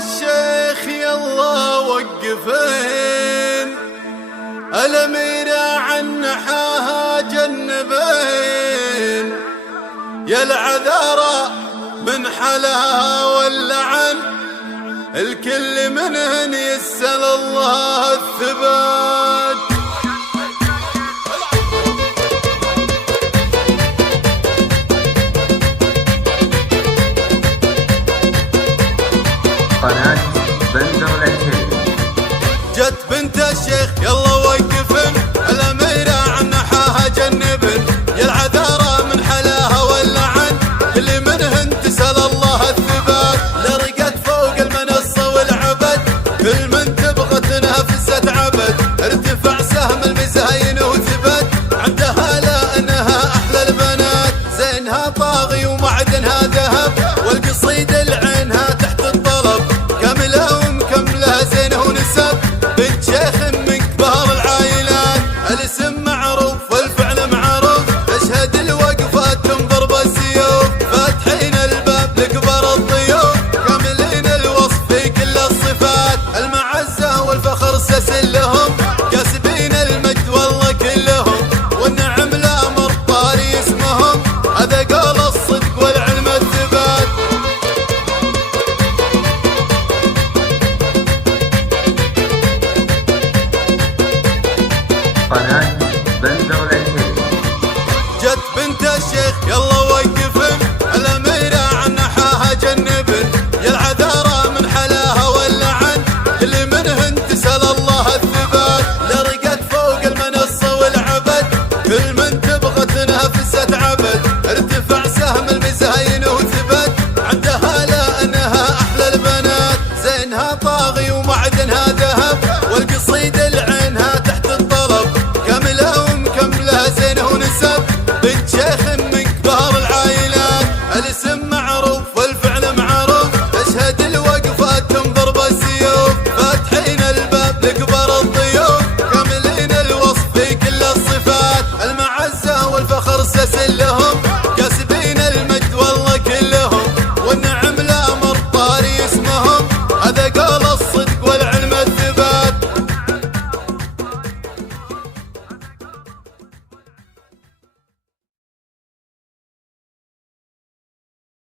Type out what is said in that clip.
الشيخ يلا وقفين، الأميرة عن نحاها جنبين، يا العذارى من حلاها واللعن، الكل منهن يسأل الله الثبات. قناة بندر العتيبي. جت بنت الشيخ يلا وقفن، الأميرة عن نحاها جنبن، يا العذارى من حلاها واللعن، اللي منهن تسأل الله الثبات. لرقت فوق المنصة والعبد، كل من تبغى تنافست عبد، ارتفع سهم المزاين وثبت، عندها لا انها احلى البنات، زينها طاغي ومعدنها ذهب، والقصيدة لعينها تحت الطلب، كاملة ومكملة زينة ونسب، بنت شيخ من كبار العائلات، الاسم معروف والفعل معروف، تشهد الوقفات تنظر بالسيوف، فاتحين الباب لكبار الضيوف، كاملين الوصف في كل الصفات، المعزة والفخر سلسل لهم، كاسبين المجد والله كلهم، والنعم لا مر طاري اسمهم، هذا قول الصدق والعلم الثبات. قناة بندر العتيبي. جت بنت الشيخ يلا وقف